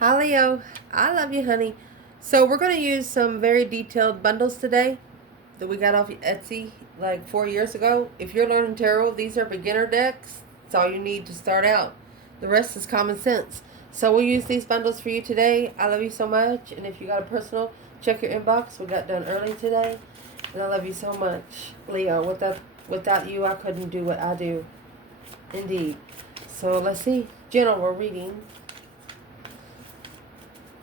Hi Leo, I love you honey. So we're going to use some very detailed bundles today that we got off Etsy like 4 years ago. If you're learning tarot, these are beginner decks. It's all you need to start out. The rest is common sense. So we'll use these bundles for you today. I love you so much. And if you got a personal, check your inbox. We got done early today. And I love you so much. Leo, without you, I couldn't do what I do. Indeed. So let's see. General reading.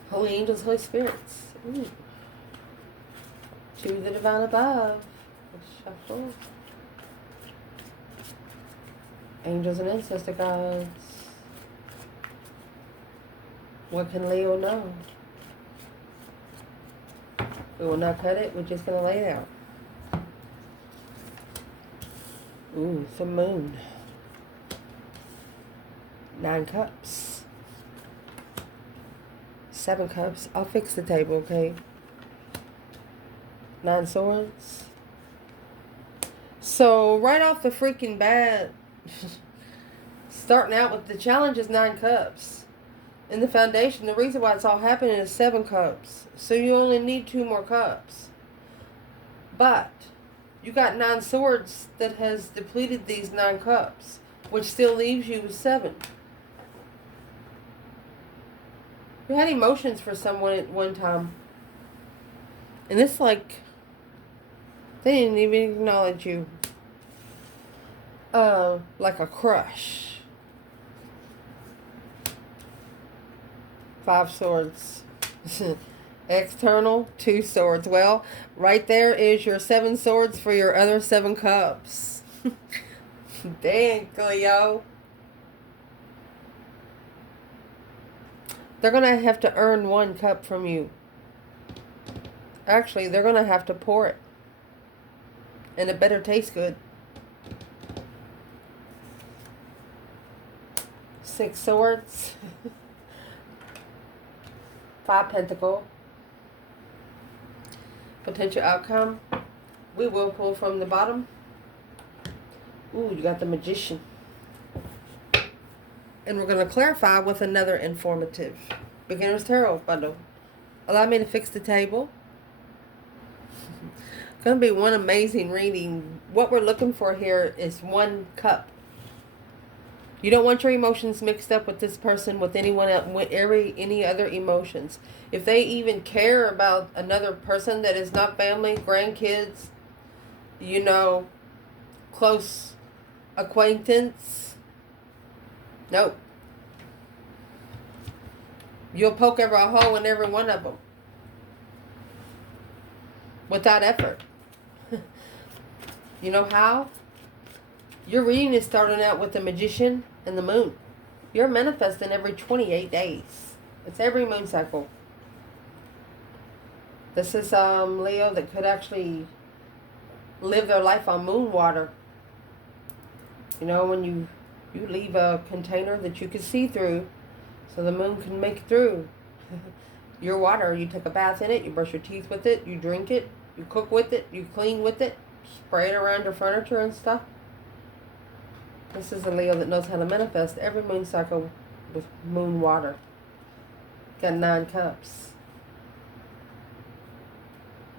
Holy angels, Holy spirits. Ooh. To the divine above. Shuffle. Angels and ancestor gods. What can Leo know? We will not cut it. We're just going to lay it out. Ooh, some moon. 9 cups. 7 cups. I'll fix the table, okay? 9 swords. So, right off the freaking bat, starting out with the challenge is 9 cups. In the foundation, the reason why it's all happening is 7 cups. So, you only need 2 more cups. But, you got 9 swords that has depleted these 9 cups, which still leaves you with 7. You had emotions for someone at one time. And it's like, they didn't even acknowledge you. Like a crush. 5 swords. External, 2 swords. Well, right there is your 7 swords for your other 7 cups. Dang, Cleo. They're going to have to earn 1 cup from you. Actually, they're going to have to pour it. And it better taste good. 6 swords. 5 pentacle. Potential outcome. We will pull from the bottom. Ooh, you got the magician. And we're going to clarify with another informative beginner's tarot bundle. Allow me to fix the table. Going to be one amazing reading. What we're looking for here is 1 cup. You don't want your emotions mixed up with this person, with anyone else, with any other emotions. If they even care about another person that is not family, grandkids, close acquaintance, nope. You'll poke every hole in every one of them. Without effort. You know how? Your reading is starting out with the magician and the moon. You're manifesting every 28 days. It's every moon cycle. This is Leo that could actually live their life on moon water. When you leave a container that you can see through so the moon can make it through. Your water, you take a bath in it, you brush your teeth with it, you drink it, you cook with it, you clean with it, spray it around your furniture and stuff. This is a Leo that knows how to manifest every moon cycle with moon water. Got 9 cups.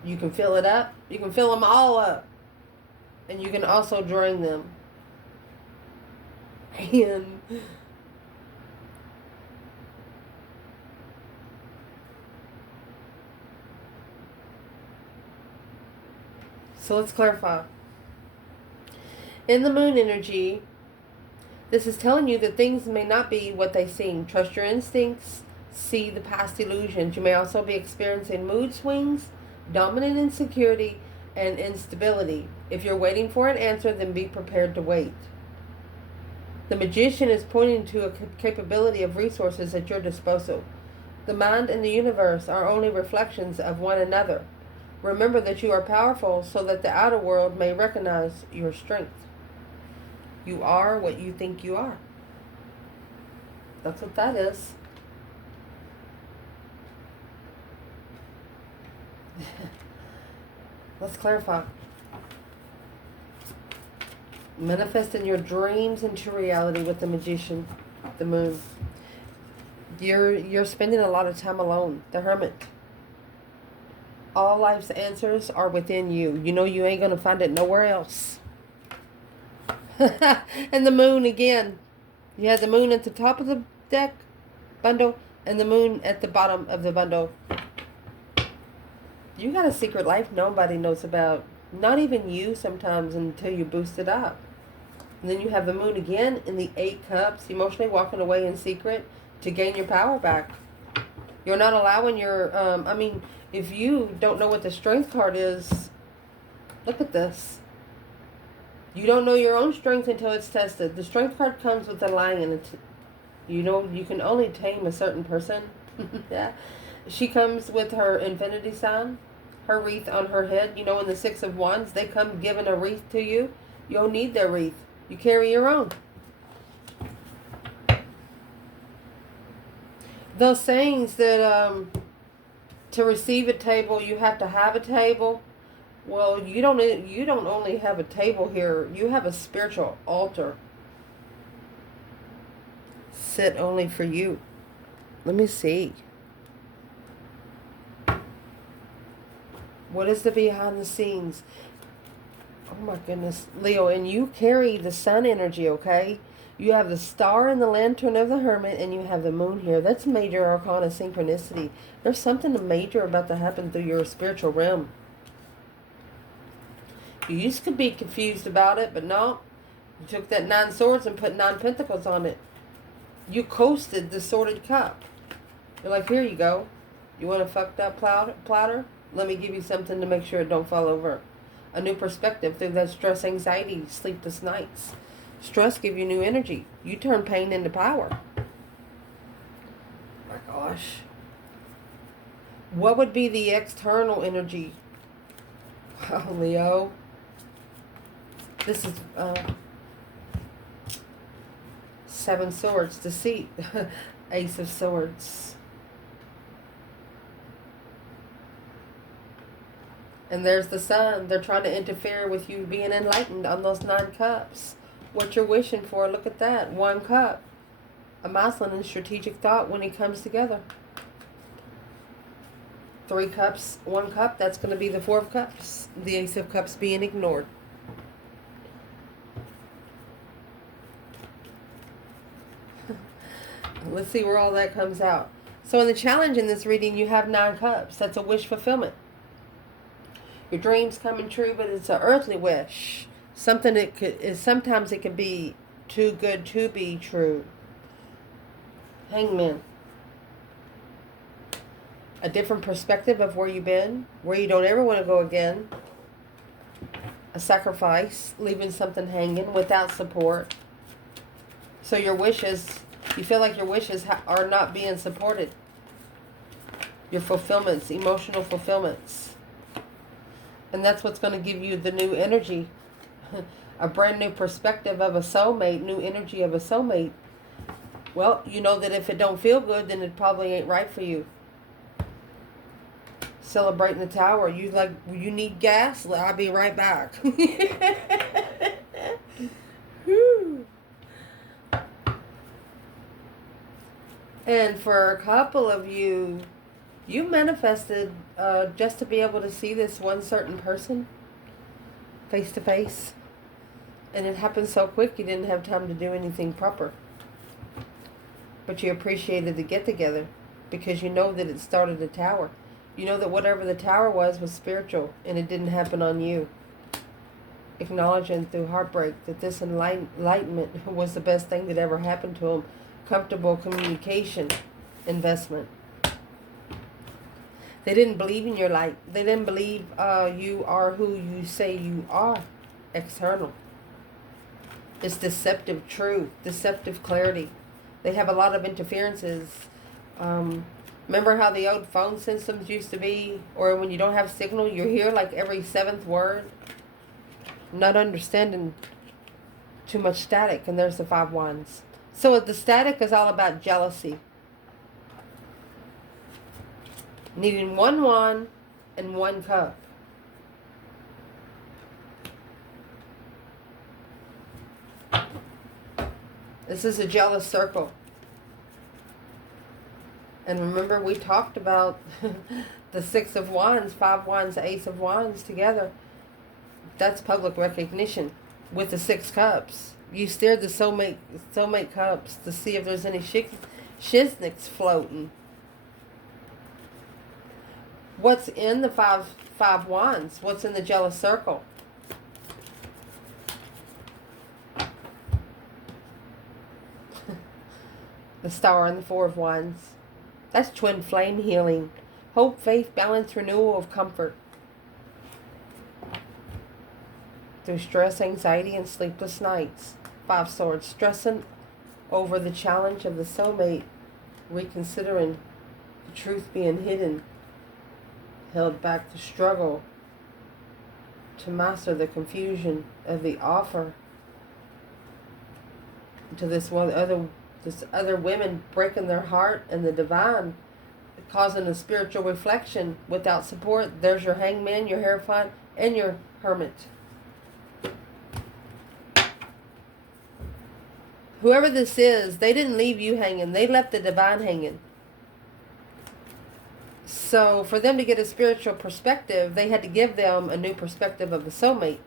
You can fill it up. You can fill them all up. And you can also drain them. And so let's clarify. In the moon energy, this is telling you that things may not be what they seem. Trust your instincts. See the past illusions. You may also be experiencing mood swings, dominant insecurity, and instability. If you're waiting for an answer, then be prepared to wait. The magician is pointing to a capability of resources at your disposal. The mind and the universe are only reflections of one another. Remember that you are powerful so that the outer world may recognize your strength. You are what you think you are. That's what that is. Let's clarify. Manifesting your dreams into reality with the magician, the moon. You're spending a lot of time alone. The Hermit. All life's answers are within you. You know you ain't going to find it nowhere else. And the Moon again. You have the Moon at the top of the deck bundle and the Moon at the bottom of the bundle. You got a secret life nobody knows about. Not even you sometimes until you boost it up. And then you have the Moon again in the 8 Cups, emotionally walking away in secret to gain your power back. You're not allowing your, if you don't know what the Strength card is, look at this. You don't know your own strength until it's tested. The Strength card comes with the Lion. You know, you can only tame a certain person. Yeah. She comes with her infinity sign, her wreath on her head. You know, in the 6 of Wands, they come giving a wreath to you. You don't need their wreath. You carry your own. Those sayings that to receive a table, you have to have a table. Well, you don't only have a table here. You have a spiritual altar set only for you. Let me see. What is the behind the scenes? Oh my goodness, Leo, and you carry the sun energy, okay? You have the star and the lantern of the Hermit, and you have the Moon here. That's major arcana synchronicity. There's something major about to happen through your spiritual realm. You used to be confused about it, but no. You took that 9 swords and put 9 pentacles on it. You coasted the sordid cup. You're like, here you go. You want a fucked up platter? Let me give you something to make sure it don't fall over. A new perspective through that stress, anxiety, sleepless nights. Stress give you new energy. You turn pain into power. My gosh. What would be the external energy? Wow, Leo. This is 7 swords, deceit. Ace of swords. And there's the sun. They're trying to interfere with you being enlightened on those 9 cups. What you're wishing for, look at that. 1 cup. A masculine and strategic thought when it comes together. 3 cups, 1 cup, that's going to be the 4 of cups. The Ace of Cups being ignored. Let's see where all that comes out. So in the challenge in this reading, you have 9 cups. That's a wish fulfillment. Your dreams coming true, but it's an earthly wish. Something that sometimes it can be too good to be true. Hangman. A different perspective of where you've been, where you don't ever want to go again. A sacrifice, leaving something hanging without support. So your wishes, you feel like your wishes are not being supported. Your fulfillments, emotional fulfillments. And that's what's going to give you the new energy. A brand new perspective of a soulmate, new energy of a soulmate. Well, you know that if it don't feel good, then it probably ain't right for you. Celebrating the tower. You need gas? I'll be right back. And for a couple of you, you manifested just to be able to see this one certain person face to face. And it happened so quick you didn't have time to do anything proper. But you appreciated the get-together because you know that it started a tower. You know that whatever the tower was spiritual and it didn't happen on you. Acknowledging through heartbreak that this enlightenment was the best thing that ever happened to him. Comfortable communication investment. They didn't believe in your light. They didn't believe you are who you say you are. External. It's deceptive truth. Deceptive clarity. They have a lot of interferences. Remember how the old phone systems used to be? Or when you don't have signal, you hear like every 7th word. Not understanding too much static. And there's the 5 wands. So the static is all about jealousy. Needing 1 wand and 1 cup. This is a jealous circle. And remember, we talked about the Six of Wands, Five Wands, Ace of Wands together. That's public recognition with the Six Cups. You stirred the soulmate cups to see if there's any shiznicks floating. What's in the five wands? What's in the jealous circle? The Star and the Four of Wands. That's twin flame healing. Hope, faith, balance, renewal of comfort. Through stress, anxiety, and sleepless nights. Five Swords. Stressing over the challenge of the soulmate. Reconsidering the truth being hidden. Held back to struggle to master the confusion of the offer. To this other women breaking their heart and the divine, causing a spiritual reflection without support. There's your hangman, your hierophant, and your hermit. Whoever this is, they didn't leave you hanging. They left the divine hanging. So for them to get a spiritual perspective, they had to give them a new perspective of the soulmate.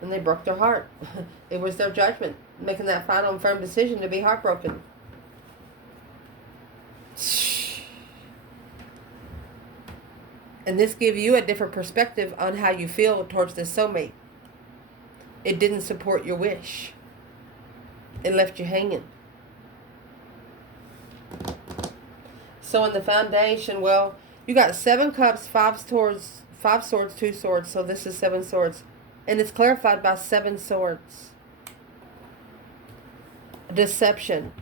And they broke their heart. It was their judgment, making that final and firm decision to be heartbroken. And this gave you a different perspective on how you feel towards this soulmate. It didn't support your wish. It left you hanging. So in the foundation, well, you got 7 cups, 5 swords, 2 swords. So this is 7 swords. And it's clarified by 7 swords. Deception.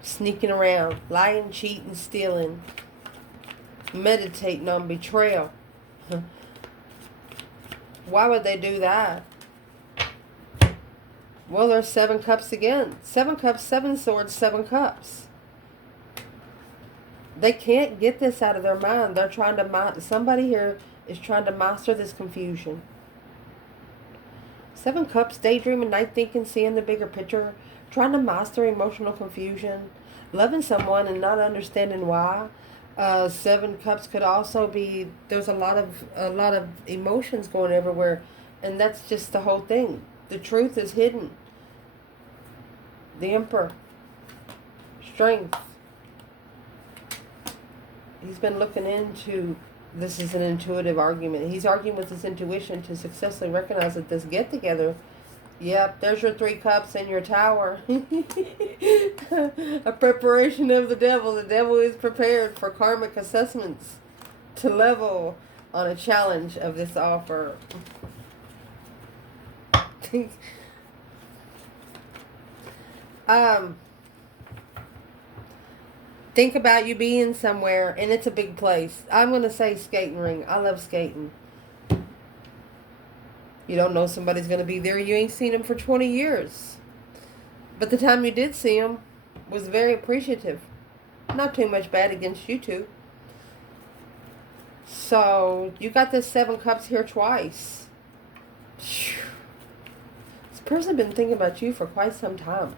Sneaking around. Lying, cheating, stealing. Meditating on betrayal. Why would they do that? Well, there's 7 cups again. 7 cups, 7 swords, 7 cups. They can't get this out of their mind. They're trying to, somebody here is trying to master this confusion. 7 cups, daydreaming, night thinking, seeing the bigger picture, trying to master emotional confusion, loving someone and not understanding why. 7 cups could also be, there's a lot of emotions going everywhere, and that's just the whole thing. The truth is hidden. The Emperor. Strength. He's been looking into, this is an intuitive argument. He's arguing with his intuition to successfully recognize that this get-together, yep, there's your 3 cups and your tower. A preparation of the devil. The devil is prepared for karmic assessments to level on a challenge of this offer. Think about you being somewhere, and it's a big place. I'm going to say skating ring. I love skating. You don't know somebody's going to be there. You ain't seen them for 20 years. But the time you did see them was very appreciative. Not too much bad against you two. So, you got this 7 cups here twice. This person been thinking about you for quite some time.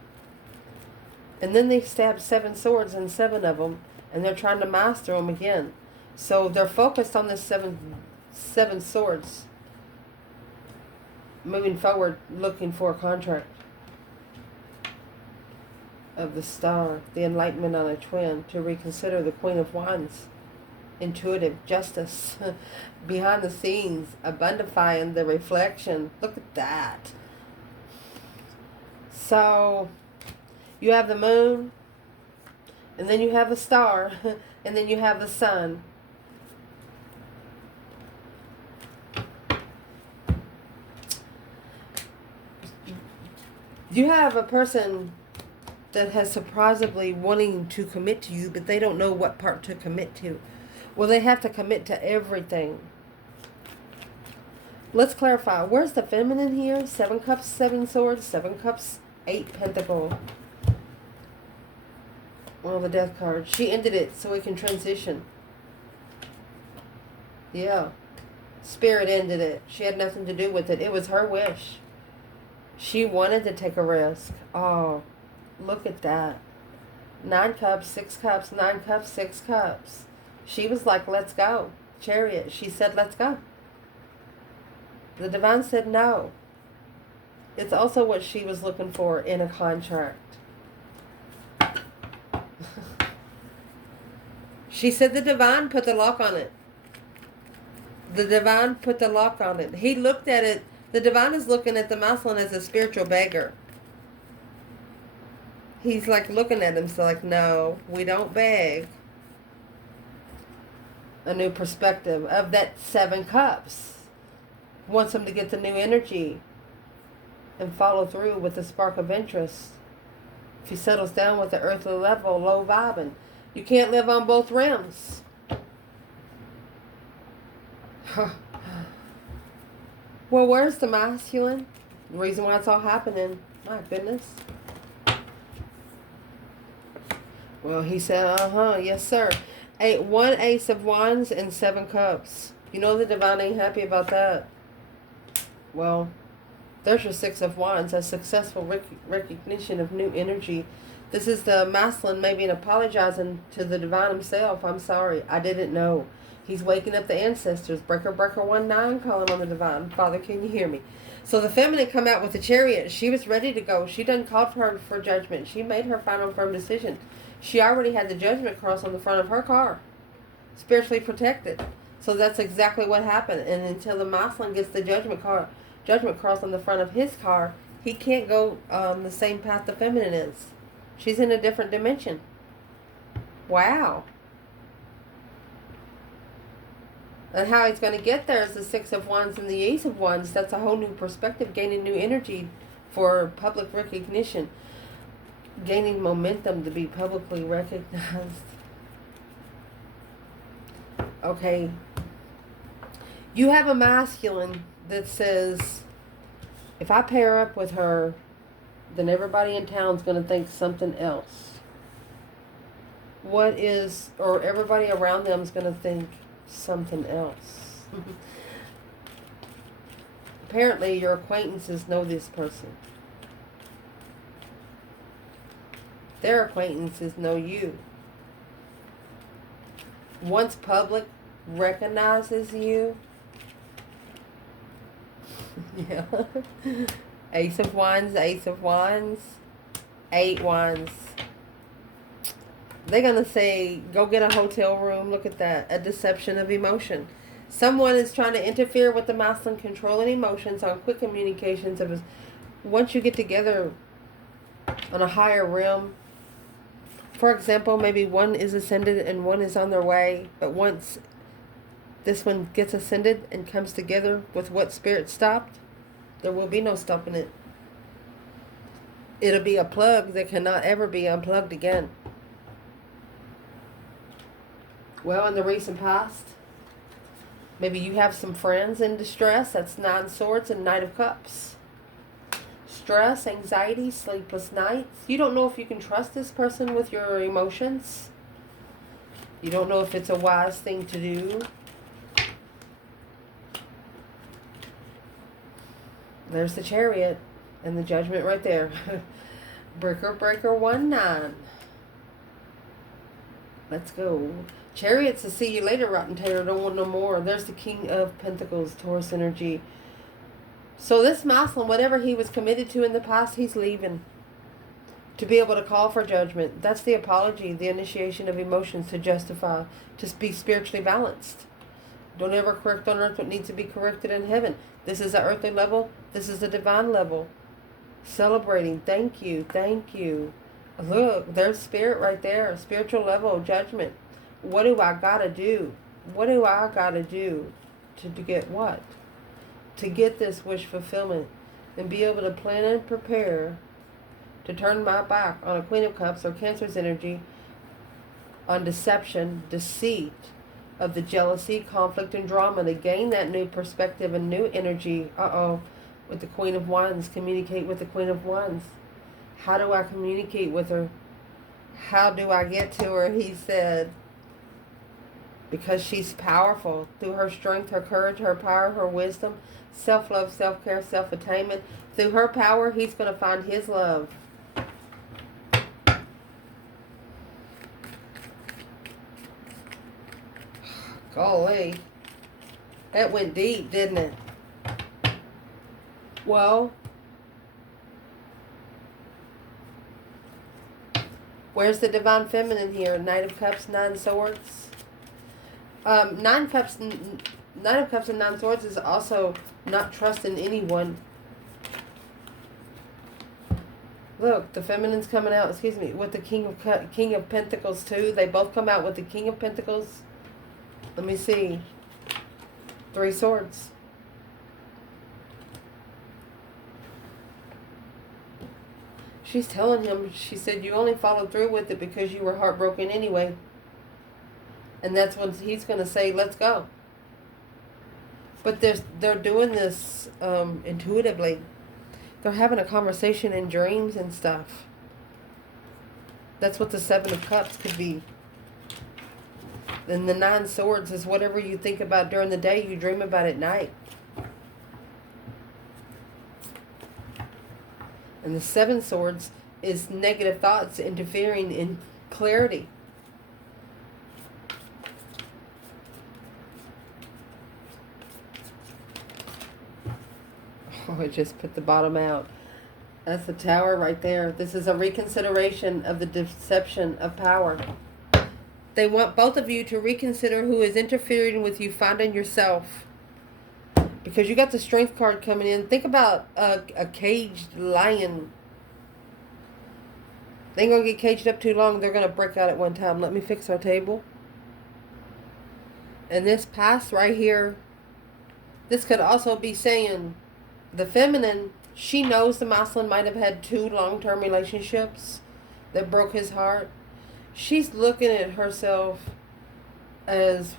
And then they stabbed 7 swords and 7 of them, and they're trying to master them again. So they're focused on this seven swords, moving forward, looking for a contract of the Star, the enlightenment on a twin, to reconsider the Queen of Wands, intuitive justice, behind the scenes, abundifying the reflection. Look at that. So you have the moon, and then you have the star, and then you have the sun. You have a person that has surprisingly wanting to commit to you, but they don't know what part to commit to. Well, they have to commit to everything. Let's clarify. Where's the feminine here? 7 cups, 7 swords, 7 cups, 8 pentacles. Well, the death card. She ended it so we can transition. Yeah. Spirit ended it. She had nothing to do with it. It was her wish. She wanted to take a risk. Oh, look at that. 9 cups, 6 cups, 9 cups, 6 cups. She was like, let's go. Chariot. She said, let's go. The divine said no. It's also what she was looking for in a contract. She said the divine put the lock on it. The divine put the lock on it. He looked at it. The divine is looking at the masculine as a spiritual beggar. He's like looking at him, so like, no, we don't beg. A new perspective of that 7 cups. Wants him to get the new energy and follow through with the spark of interest. If he settles down with the earthly level, low vibing, you can't live on both realms. Well, where's the masculine? The reason why it's all happening. My goodness. Well, he said, yes, sir. 1 ace of wands and 7 cups. You know the divine ain't happy about that. Well, there's your 6 of wands, a successful recognition of new energy. This is the masculine maybe apologizing to the divine himself. I'm sorry, I didn't know. He's waking up the ancestors. Breaker, breaker, 19, calling on the divine. Father, can you hear me? So the feminine come out with the chariot. She was ready to go. She done called for her for judgment. She made her final firm decision. She already had the judgment cross on the front of her car. Spiritually protected. So that's exactly what happened. And until the masculine gets the judgment cross on the front of his car, he can't go the same path the feminine is. She's in a different dimension. Wow. And how he's going to get there is the 6 of wands and the ace of wands. That's a whole new perspective, gaining new energy for public recognition. Gaining momentum to be publicly recognized. Okay. You have a masculine that says, if I pair up with her, then everybody in town's going to think something else. Or everybody around them is going to think something else. Apparently your acquaintances know this person. Their acquaintances know you. Once public recognizes you, yeah. Ace of wands, 8 wands. They're going to say, go get a hotel room. Look at that. A deception of emotion. Someone is trying to interfere with the masculine, controlling emotions on quick communications. Once you get together on a higher realm, for example, maybe one is ascended and one is on their way. But once this one gets ascended and comes together with what spirit stopped, there will be no stopping it. It'll be a plug that cannot ever be unplugged again. Well, in the recent past, maybe you have some friends in distress. That's 9 swords and Knight of Cups. Stress, anxiety, sleepless nights. You don't know if you can trust this person with your emotions. You don't know if it's a wise thing to do. There's the chariot and the judgment right there. Breaker, breaker, 19. Let's go. Chariots to see you later, Rotten Tater. Don't want no more. There's the King of Pentacles, Taurus energy. So this masculine, whatever he was committed to in the past, he's leaving. To be able to call for judgment. That's the apology, the initiation of emotions to justify, to be spiritually balanced. Don't ever correct on earth what needs to be corrected in heaven. This is the earthly level. This is the divine level. Celebrating. Thank you. Thank you. Look, there's spirit right there. Spiritual level of judgment. What do I gotta do? What do I gotta do to get what? To get this wish fulfillment and be able to plan and prepare to turn my back on a Queen of Cups or Cancer's energy, on deception, deceit, of the jealousy, conflict, and drama, to gain that new perspective and new energy. With the Queen of Wands, communicate with the Queen of Wands. How do I communicate with her? How do I get to her? He said, because she's powerful through her strength, her courage, her power, her wisdom, self-love, self-care, self-attainment. Through her power, he's going to find his love. Golly. That went deep, didn't it? Well, where's the Divine Feminine here? Knight of Cups, Nine Swords. Nine of Cups and Nine Swords is also not trusting anyone. Look, the Feminine's coming out, excuse me, with the King of Pentacles too. They both come out with the King of Pentacles. Let me see. Three Swords. She's telling him, she said, you only followed through with it because you were heartbroken anyway. And that's when he's going to say, let's go. But they're doing this intuitively. They're having a conversation in dreams and stuff. That's what the Seven of Cups could be. And the Nine Swords is whatever you think about during the day, you dream about at night. And the Seven Swords is negative thoughts interfering in clarity. Oh, I just put the bottom out. That's the Tower right there. This is a reconsideration of the deception of power. They want both of you to reconsider who is interfering with you finding yourself. Because you got the Strength card coming in. Think about a caged lion. They ain't going to get caged up too long. They're going to break out at one time. Let me fix our table. And this past right here, this could also be saying the Feminine, she knows the masculine might have had 2 long-term relationships that broke his heart. She's looking at herself as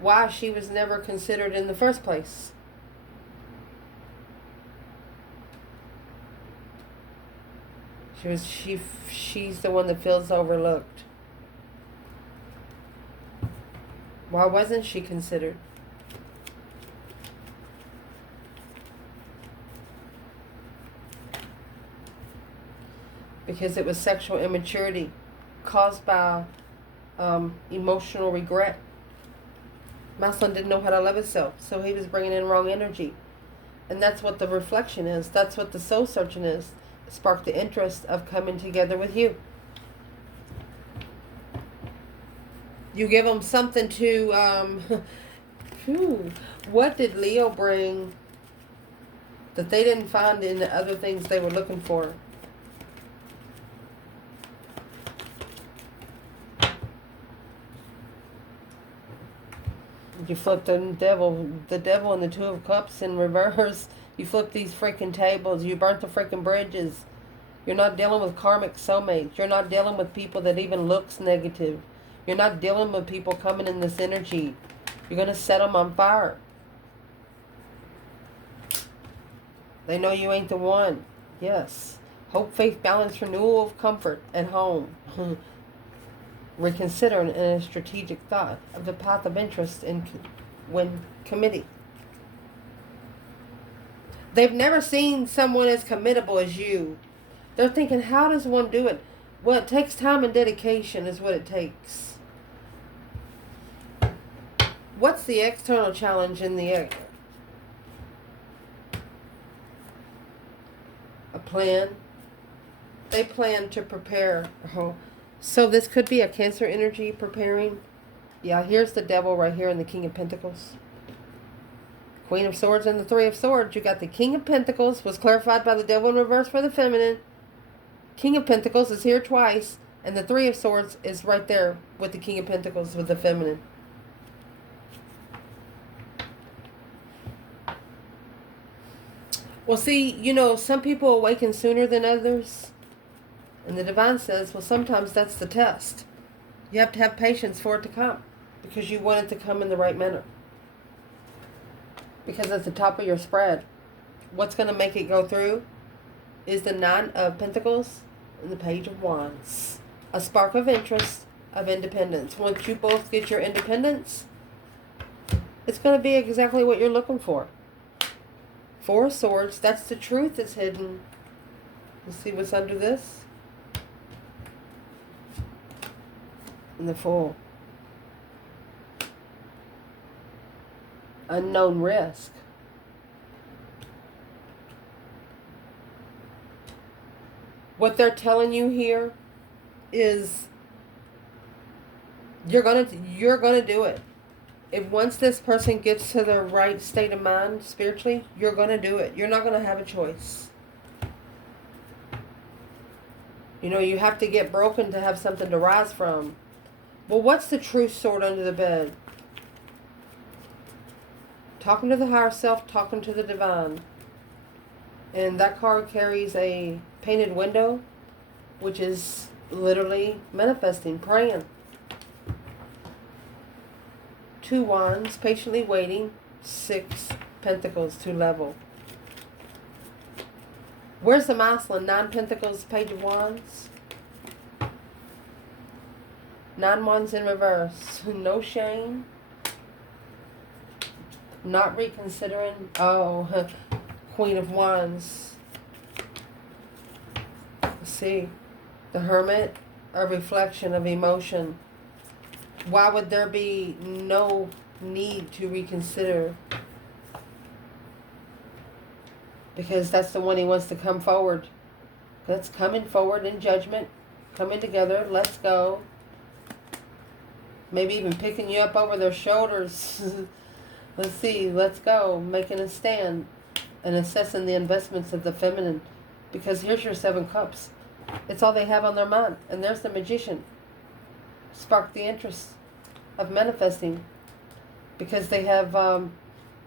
why she was never considered in the first place. She's the one that feels overlooked. Why wasn't she considered? Because it was sexual immaturity caused by emotional regret. Masculine didn't know how to love himself, so he was bringing in wrong energy. And that's what the reflection is. That's what the soul searching is. Spark the interest of coming together with you. You give them something to... what did Leo bring that they didn't find in the other things they were looking for? You flip the devil and the Two of Cups in reverse. You flip these freaking tables. You burnt the freaking bridges. You're not dealing with karmic soulmates. You're not dealing with people that even looks negative. You're not dealing with people coming in this energy. You're going to set them on fire. They know you ain't the one. Yes. Hope, faith, balance, renewal of comfort at home. Reconsider in a strategic thought of the path of interest when committing. They've never seen someone as committable as you. They're thinking, how does one do it? Well, it takes time and dedication is what it takes. What's the external challenge in the air? A plan. They plan to prepare. So this could be a Cancer energy preparing. Yeah, here's the Devil right here and the King of Pentacles. Queen of Swords and the Three of Swords. You got the King of Pentacles was clarified by the Devil in reverse for the Feminine. King of Pentacles is here twice. And the Three of Swords is right there with the King of Pentacles with the Feminine. Well, see, you know, some people awaken sooner than others. And the Divine says, well, sometimes that's the test. You have to have patience for it to come. Because you want it to come in the right manner. Because at the top of your spread, what's going to make it go through is the Nine of Pentacles and the Page of Wands. A spark of interest, of independence. Once you both get your independence, it's going to be exactly what you're looking for. Four of Swords, that's the truth that's hidden. Let's see what's under this. And the Fool. unknown risk. What they're telling you here is you're gonna do it. If once this person gets to the right state of mind spiritually, you're gonna do it. You're not gonna have a choice. You know, you have to get broken to have something to rise from. Well, what's the truth sword under the bed? Talking to the higher self, talking to the divine. And that card carries a painted window, which is literally manifesting, praying. 2 wands, patiently waiting. 6 pentacles to level. Where's the masculine? 9 pentacles, page of wands. 9 wands in reverse. No shame. Not reconsidering. Oh, Queen of Wands. Let's see. The Hermit, a reflection of emotion. Why would there be no need to reconsider? Because that's the one he wants to come forward. That's coming forward in judgment. Coming together. Let's go. Maybe even picking you up over their shoulders. Let's see. Let's go. Making a stand. And assessing the investments of the feminine. Because here's your 7 cups. It's all they have on their mind. And there's the Magician. Spark the interest of manifesting. Because they have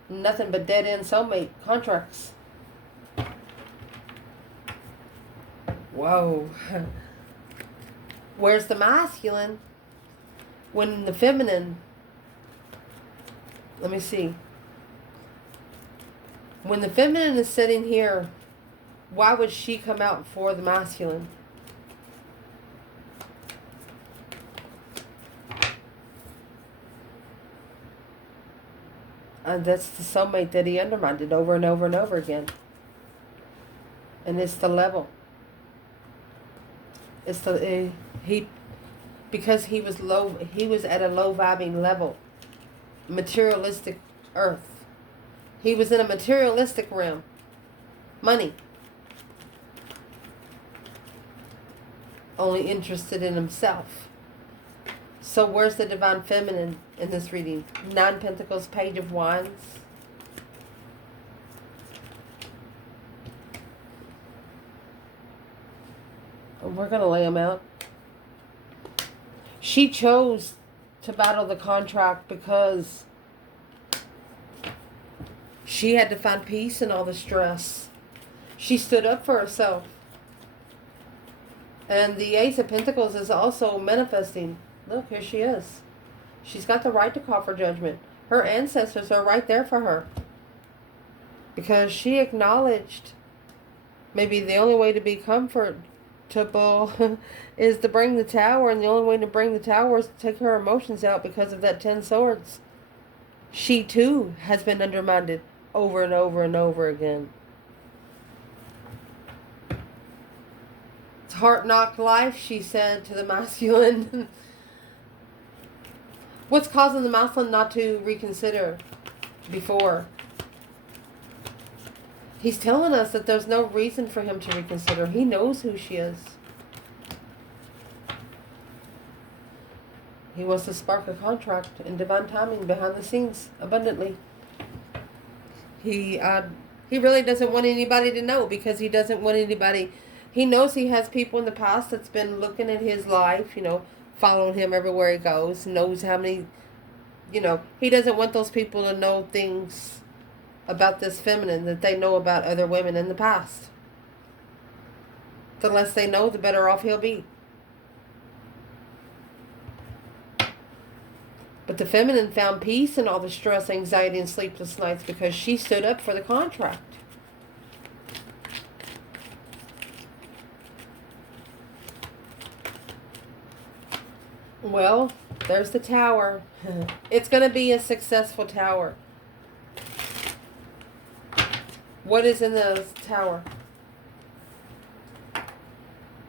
nothing but dead-end soulmate contracts. Whoa. Where's the masculine? When the feminine... Let me see. When the feminine is sitting here, why would she come out for the masculine? And that's the soulmate that he undermined over and over and over again. And it's the level. It's the because he was low. He was at a low vibing level, materialistic earth. He was in a materialistic realm, money. Only interested in himself. So where's the divine feminine in this reading? 9 Pentacles, Page of Wands. We're going to lay them out. She chose to battle the contract because she had to find peace in all the stress. She stood up for herself. And the Ace of Pentacles is also manifesting. Look, here she is. She's got the right to call for judgment. Her ancestors are right there for her. Because she acknowledged maybe the only way to be comfortable is to bring the Tower. And the only way to bring the Tower is to take her emotions out because of that 10 swords. She too has been undermined over and over and over again. It's heart knock life, she said to the masculine. What's causing the masculine not to reconsider before? He's telling us that there's no reason for him to reconsider. He knows who she is. He wants to spark a contract in divine timing behind the scenes abundantly. He really doesn't want anybody to know because he doesn't want anybody. He knows he has people in the past that's been looking at his life, you know, following him everywhere he goes, knows how many, you know, he doesn't want those people to know things about this feminine that they know about other women in the past. The less they know, the better off he'll be. But the feminine found peace in all the stress, anxiety, and sleepless nights because she stood up for the contract. Well, there's the Tower. It's going to be a successful Tower. What is in the Tower?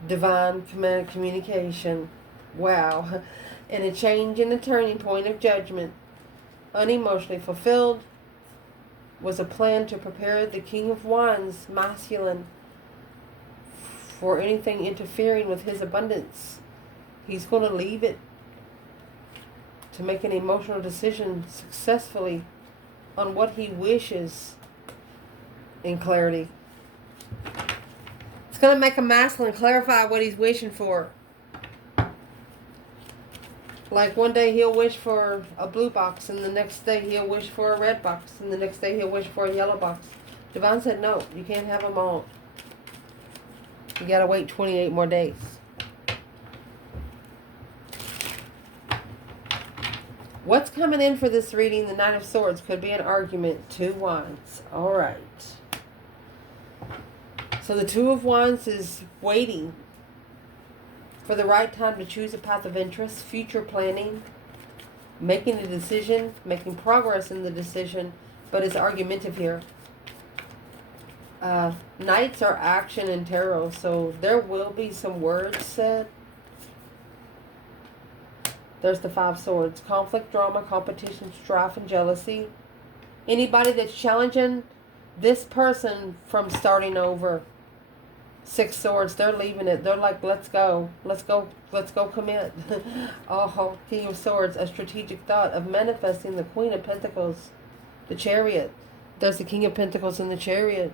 Divine command communication. Wow. And a change and a turning point of judgment. Unemotionally fulfilled. was a plan to prepare the King of Wands, masculine, for anything interfering with his abundance. He's going to leave it to make an emotional decision successfully on what he wishes in clarity. It's going to make a masculine clarify what he's wishing for. Like one day he'll wish for a blue box, and the next day he'll wish for a red box, and the next day he'll wish for a yellow box. Divine said, no, you can't have them all. You got to wait 28 more days. What's coming in for this reading? The Knight of Swords. Could be an argument. 2 Wands. All right. So the 2 of Wands is waiting for the right time to choose a path of interest, future planning, making a decision, making progress in the decision, but is argumentative here. Knights are action in tarot, so there will be some words said. There's the 5 Swords. Conflict, drama, competition, strife, and jealousy. Anybody that's challenging this person from starting over. 6 Swords, they're leaving it. They're like, let's go. Let's go commit. Oh, King of Swords, a strategic thought of manifesting the Queen of Pentacles. The Chariot. There's the King of Pentacles in the Chariot.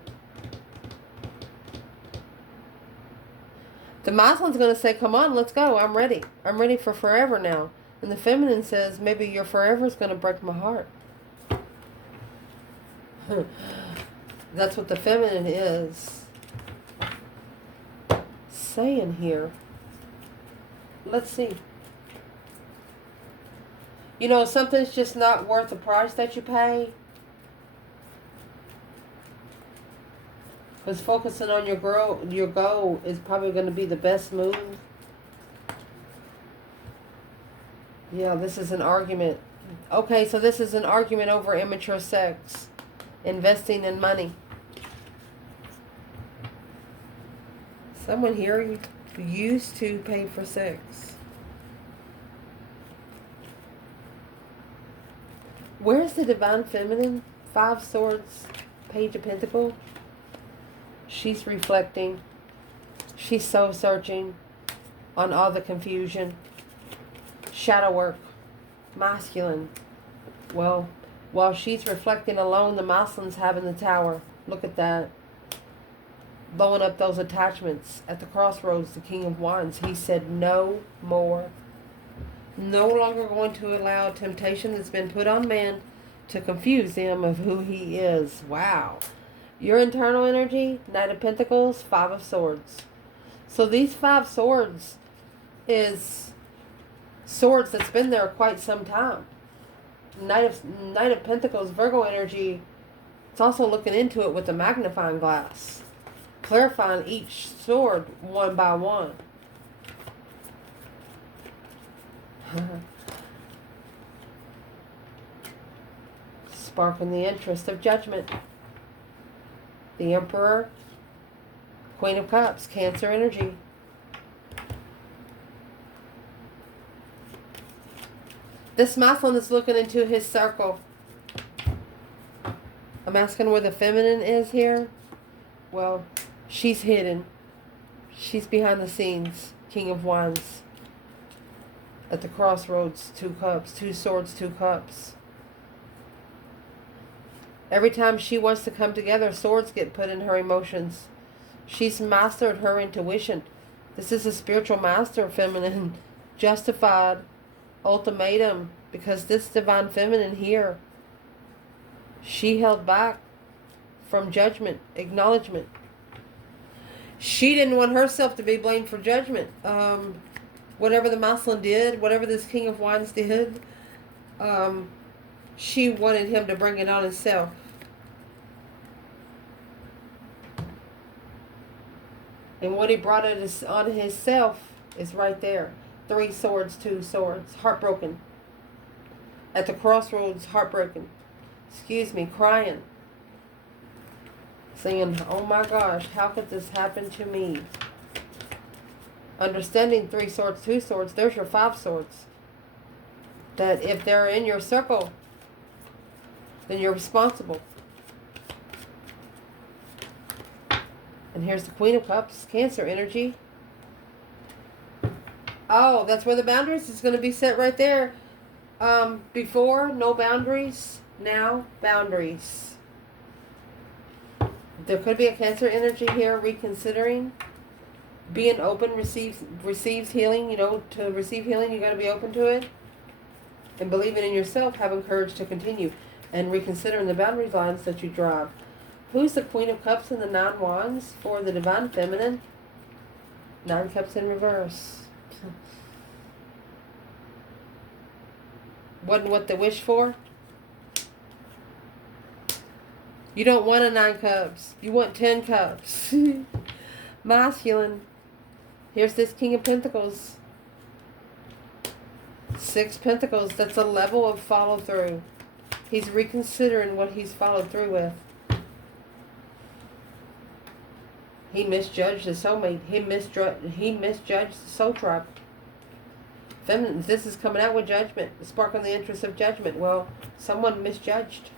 The masculine's going to say, come on, let's go. I'm ready. I'm ready for forever now. And the feminine says, maybe your forever is going to break my heart. That's what the feminine is saying here. Let's see. You know, something's just not worth the price that you pay. Because focusing on your goal is probably going to be the best move. Yeah, this is an argument. Okay, so this is an argument over immature sex. Investing in money. Someone here used to pay for sex. Where's the Divine Feminine? 5 Swords, Page of Pentacles. She's reflecting. She's soul searching on all the confusion. Shadow work. Masculine. Well, while she's reflecting alone, the masculine's having the Tower. Look at that. Blowing up those attachments. At the crossroads, the King of Wands. He said no more. No longer going to allow temptation that's been put on man to confuse him of who he is. Wow. Your internal energy, Knight of Pentacles, 5 of Swords. So these 5 Swords is swords that's been there quite some time. Knight of Pentacles, Virgo energy, it's also looking into it with a magnifying glass. Clarifying each sword one by one. Sparking the interest of judgment. The Emperor, Queen of Cups, Cancer energy. This masculine is looking into his circle. I'm asking where the feminine is here. Well, she's hidden. She's behind the scenes. King of Wands. At the crossroads, 2 cups. 2 swords, 2 cups. Every time she wants to come together, swords get put in her emotions. She's mastered her intuition. This is a spiritual master, feminine. Justified. Ultimatum. Because this divine feminine here, she held back from judgment, acknowledgement. She didn't want herself to be blamed for judgment. Whatever the masculine did, whatever this King of Wands did, she wanted him to bring it on himself. And what he brought it on himself is right there. 3 swords, 2 swords. Heartbroken. At the crossroads, heartbroken. Excuse me, crying. Saying, oh my gosh, how could this happen to me? Understanding 3 swords, 2 swords, there's your 5 swords. That if they're in your circle, then you're responsible. And here's the Queen of Cups, Cancer energy. Oh, that's where the boundaries is going to be set right there. Before, no boundaries. Now, boundaries. There could be a Cancer energy here, reconsidering. Being open receives healing. You know, to receive healing, you got to be open to it. And believing in yourself, having courage to continue. And reconsidering the boundary lines that you draw. Who's the Queen of Cups and the 9 Wands for the Divine Feminine? 9 Cups in reverse. Wasn't what they wish for? You don't want a 9 Cups. You want 10 Cups. Masculine. Here's this King of Pentacles. 6 Pentacles. That's a level of follow through. He's reconsidering what he's followed through with. He misjudged the soulmate. He misjudged the soul tribe. Feminine, this is coming out with judgment. Sparking the interest of judgment. Well, someone misjudged.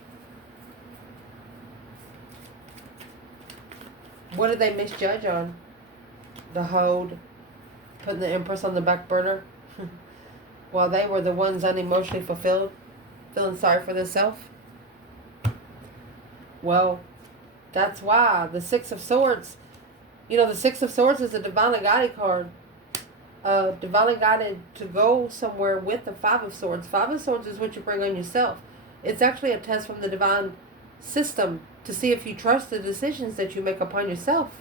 What did they misjudge on? The hold. Putting the Empress on the back burner. While they were the ones unemotionally fulfilled. Feeling sorry for themselves. Well, that's why the 6 of Swords. You know, the 6 of Swords is a divinely guided card. Divinely guided to go somewhere with the 5 of Swords. 5 of Swords is what you bring on yourself. It's actually a test from the divine system to see if you trust the decisions that you make upon yourself.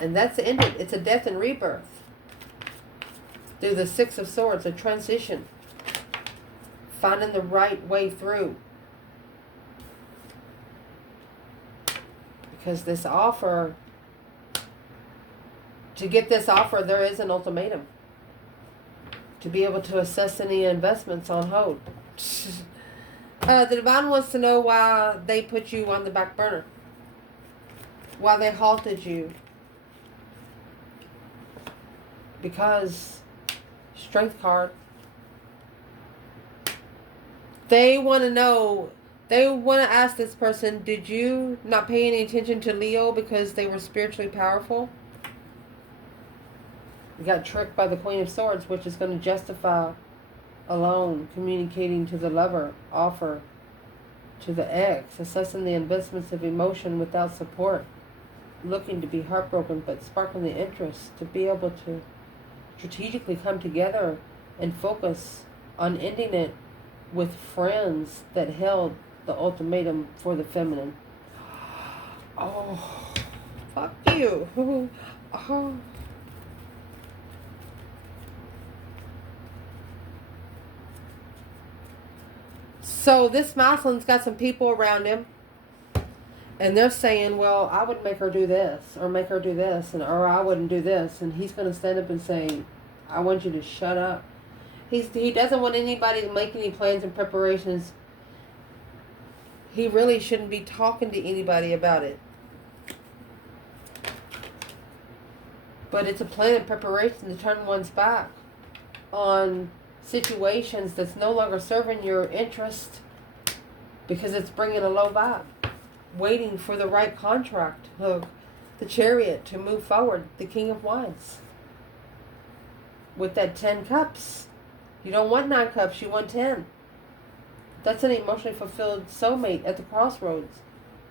And that's ended. It's a death and rebirth. Through the 6 of Swords, a transition. Finding the right way through. Because this offer, to get this offer, there is an ultimatum. To be able to assess any investments on hold. The Divine wants to know why they put you on the back burner. Why they halted you. Because, Strength card. They want to know, they want to ask this person, did you not pay any attention to Leo because they were spiritually powerful? You got tricked by the Queen of Swords, which is going to justify alone, communicating to the lover, offer to the ex, assessing the investments of emotion without support, looking to be heartbroken, but sparking the interest to be able to strategically come together and focus on ending it with friends that held the ultimatum for the feminine. Oh, fuck you. Oh. So this masculine's got some people around him, and they're saying, well, I would make her do this, or make her do this, or I wouldn't do this. And he's going to stand up and say, I want you to shut up. He doesn't want anybody to make any plans and preparations. He really shouldn't be talking to anybody about it. But it's a plan and preparation to turn one's back on situations that's no longer serving your interest because it's bringing a low vibe. Waiting for the right contract of the Chariot to move forward. The King of Wands. With that 10 cups. You don't want 9 cups, you want 10. That's an emotionally fulfilled soulmate at the crossroads.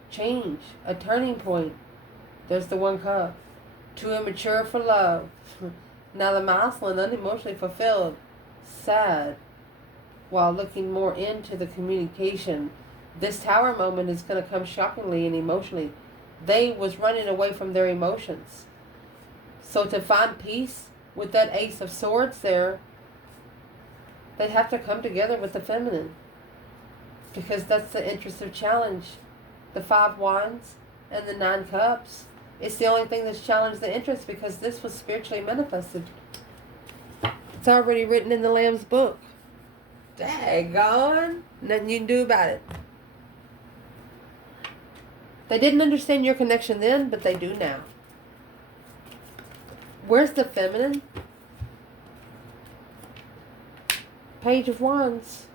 Change. A turning point. There's the 1 cup. Too immature for love. Now the masculine, unemotionally fulfilled. Sad. While looking more into the communication. This Tower moment is going to come shockingly and emotionally. They was running away from their emotions. So to find peace with that Ace of Swords there, they have to come together with the feminine. Because that's the interest of challenge. The 5 Wands and the 9 Cups. It's the only thing that's challenged the interest because this was spiritually manifested. It's already written in the Lamb's book. Daggone. Nothing you can do about it. They didn't understand your connection then, but they do now. Where's the feminine? Page of Wands.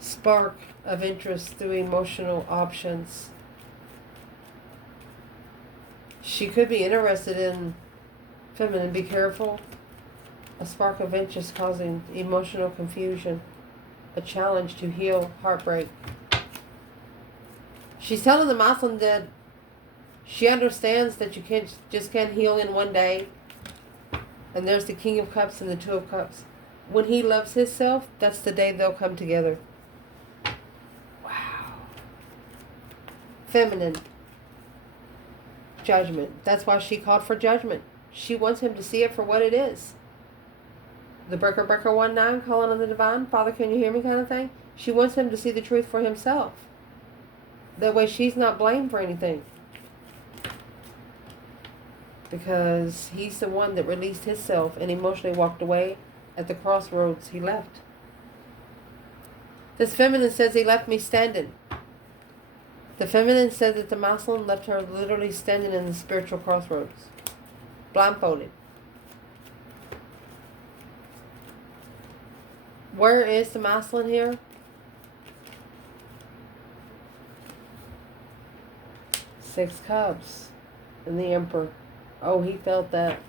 Spark. of interest through emotional options. She could be interested in feminine. Be careful. A spark of interest causing emotional confusion. A challenge to heal heartbreak. She's telling the Muslim that she understands that you can't heal in one day. And there's the King of Cups and the Two of Cups. When he loves himself, that's the day they'll come together. Wow. Feminine. Judgment. That's why she called for judgment. She wants him to see it for what it is. The breaker 19 calling on the divine. Father, can you hear me kind of thing? She wants him to see the truth for himself. That way she's not blamed for anything. Because he's the one that released himself and emotionally walked away at the crossroads he left. This feminine says he left me standing. The feminine said that the masculine left her literally standing in the spiritual crossroads. Blindfolded. Where is the masculine here? Six Cups and the Emperor. Oh, he felt that.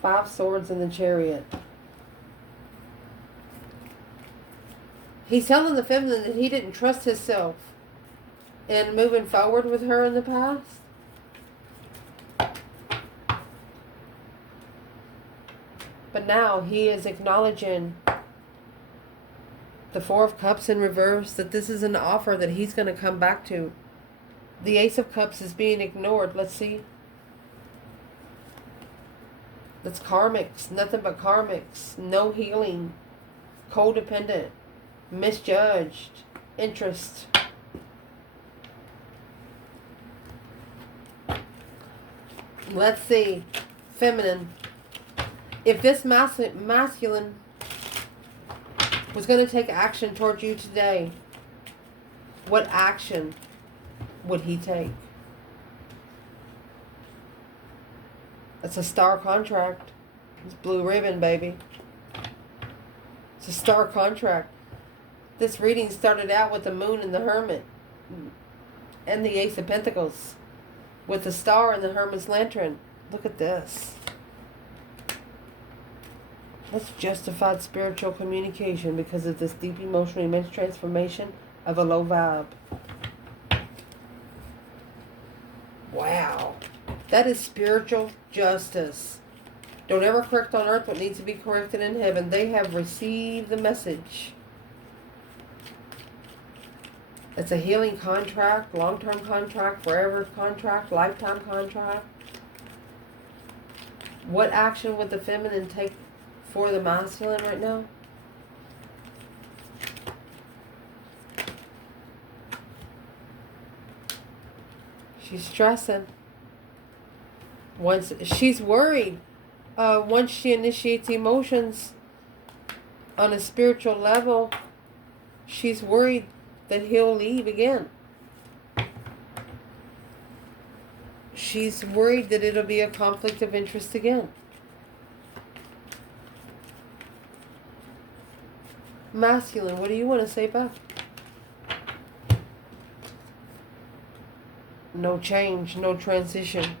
5 Swords in the Chariot. He's telling the feminine that he didn't trust himself in moving forward with her in the past. But now he is acknowledging the 4 of Cups in reverse, that this is an offer that he's going to come back to. The Ace of Cups is being ignored. Let's see. That's karmics. Nothing but karmics. No healing. Codependent. Misjudged. Interest. Let's see. Feminine. If this masculine was going to take action towards you today, what action would he take? It's a star contract. It's blue ribbon, baby. It's a star contract. This reading started out with the Moon and the Hermit and the Ace of Pentacles with the star and the Hermit's lantern. Look at this. That's justified spiritual communication because of this deep emotional immense transformation of a low vibe. Wow. That is spiritual justice. Don't ever correct on earth what needs to be corrected in heaven. They have received the message. It's a healing contract, long-term contract, forever contract, lifetime contract. What action would the feminine take for the masculine right now? She's stressing. Once she's worried, once she initiates emotions on a spiritual level, she's worried that he'll leave again. She's worried that it'll be a conflict of interest again. Masculine, what do you want to say back? No change, no transition.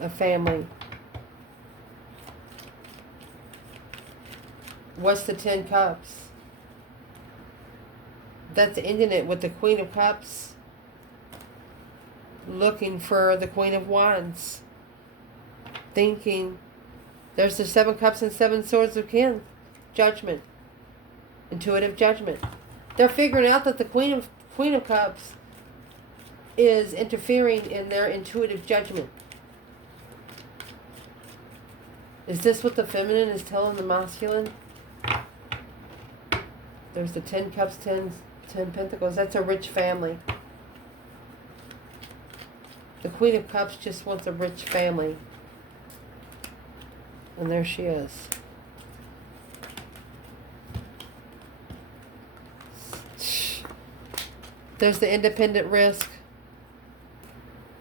A family. What's the 10 Cups? That's ending it with the Queen of Cups looking for the Queen of Wands. Thinking. There's the 7 Cups and 7 Swords of Kin. Judgment. Intuitive judgment. They're figuring out that the Queen of Cups is interfering in their intuitive judgment. Is this what the feminine is telling the masculine? There's the 10 Cups, 10 Pentacles. That's a rich family. The Queen of Cups just wants a rich family. And there she is. There's the independent risk.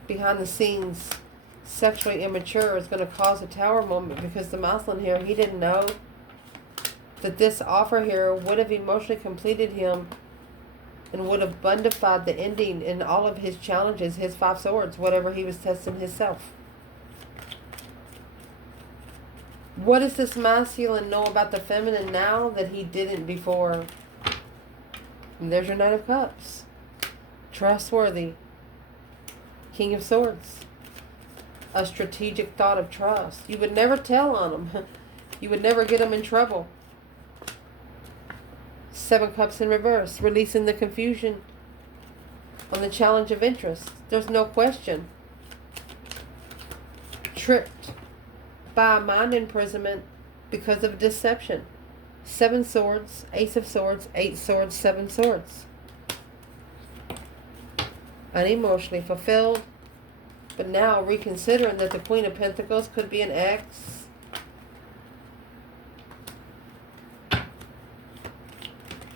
Behind the scenes, sexually immature is going to cause a tower moment because the masculine here, he didn't know. that this offer here would have emotionally completed him and would have bundified the ending in all of his challenges, his 5 swords, whatever he was testing himself. What does this masculine know about the feminine now that he didn't before? And there's your Knight of Cups. Trustworthy. King of Swords. A strategic thought of trust. You would never tell on him. You would never get him in trouble. 7 Cups in reverse. Releasing the confusion on the challenge of interest. There's no question. Tricked by a mind imprisonment because of deception. 7 swords, Ace of Swords, 8 swords, 7 swords. Unemotionally fulfilled, but now reconsidering that the Queen of Pentacles could be an ex.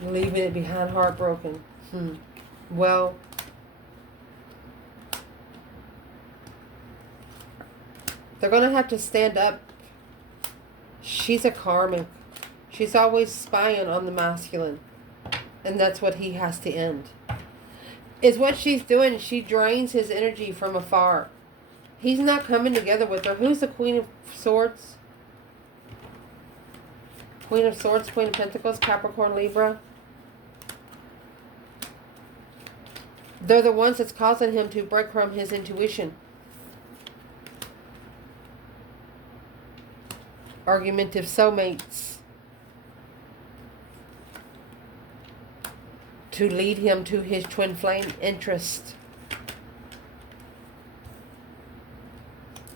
Leaving it behind heartbroken. Well, they're going to have to stand up. She's a karmic. She's always spying on the masculine. And that's what he has to end. Is what she's doing. She drains his energy from afar. He's not coming together with her. Who's the Queen of Swords? Queen of Swords, Queen of Pentacles, Capricorn, Libra. They're the ones that's causing him to break from his intuition. Argumentative soulmates. To lead him to his twin flame interest.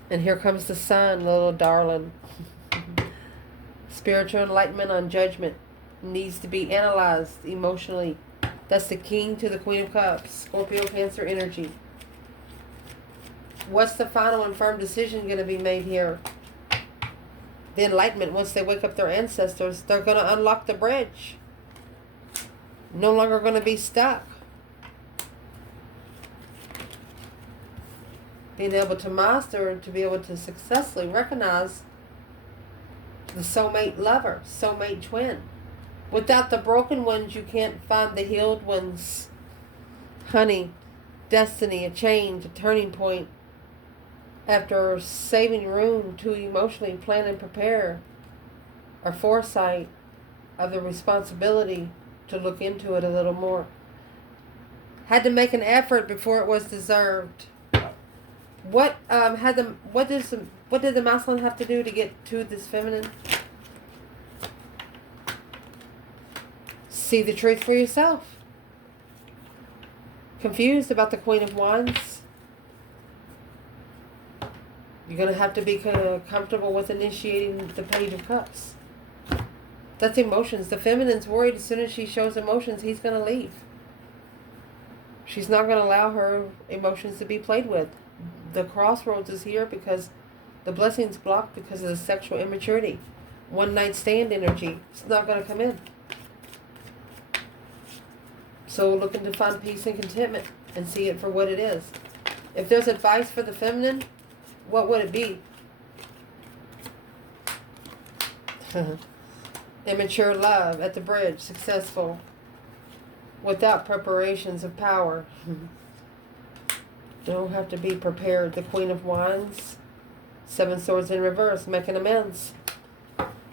And here comes the sun, little darling. Spiritual enlightenment on judgment needs to be analyzed emotionally. That's the King to the Queen of Cups. Scorpio, Cancer energy. What's the final and firm decision going to be made here? The enlightenment, once they wake up their ancestors, they're going to unlock the bridge. No longer going to be stuck. Being able to master and to be able to successfully recognize the soulmate lover, soulmate twin. Without the broken ones, you can't find the healed ones. Honey, destiny, a change, a turning point. After saving room to emotionally plan and prepare, or foresight of the responsibility to look into it a little more. Had to make an effort before it was deserved. What did the masculine have to do to get to this feminine? See the truth for yourself. Confused about the Queen of Wands? You're going to have to be comfortable with initiating the Page of Cups. That's emotions. The feminine's worried as soon as she shows emotions, he's going to leave. She's not going to allow her emotions to be played with. The crossroads is here because the blessing's blocked because of the sexual immaturity. One night stand energy. It's not going to come in. So looking to find peace and contentment and see it for what it is. If there's advice for the feminine, what would it be? Immature love at the bridge, successful, without preparations of power. Don't have to be prepared. The Queen of Wands, 7 swords in reverse, making amends.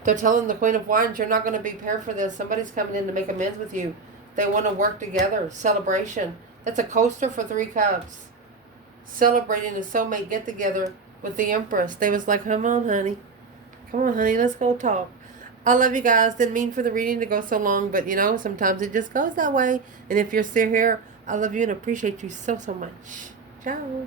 They're telling the Queen of Wands, you're not going to be prepared for this. Somebody's coming in to make amends with you. They want to work together. Celebration. That's a coaster for 3 cups. Celebrating a soulmate get together with the Empress. They was like, come on, honey. Come on, honey. Let's go talk. I love you guys. Didn't mean for the reading to go so long, but you know, sometimes it just goes that way. And if you're still here, I love you and appreciate you so, so much. Ciao.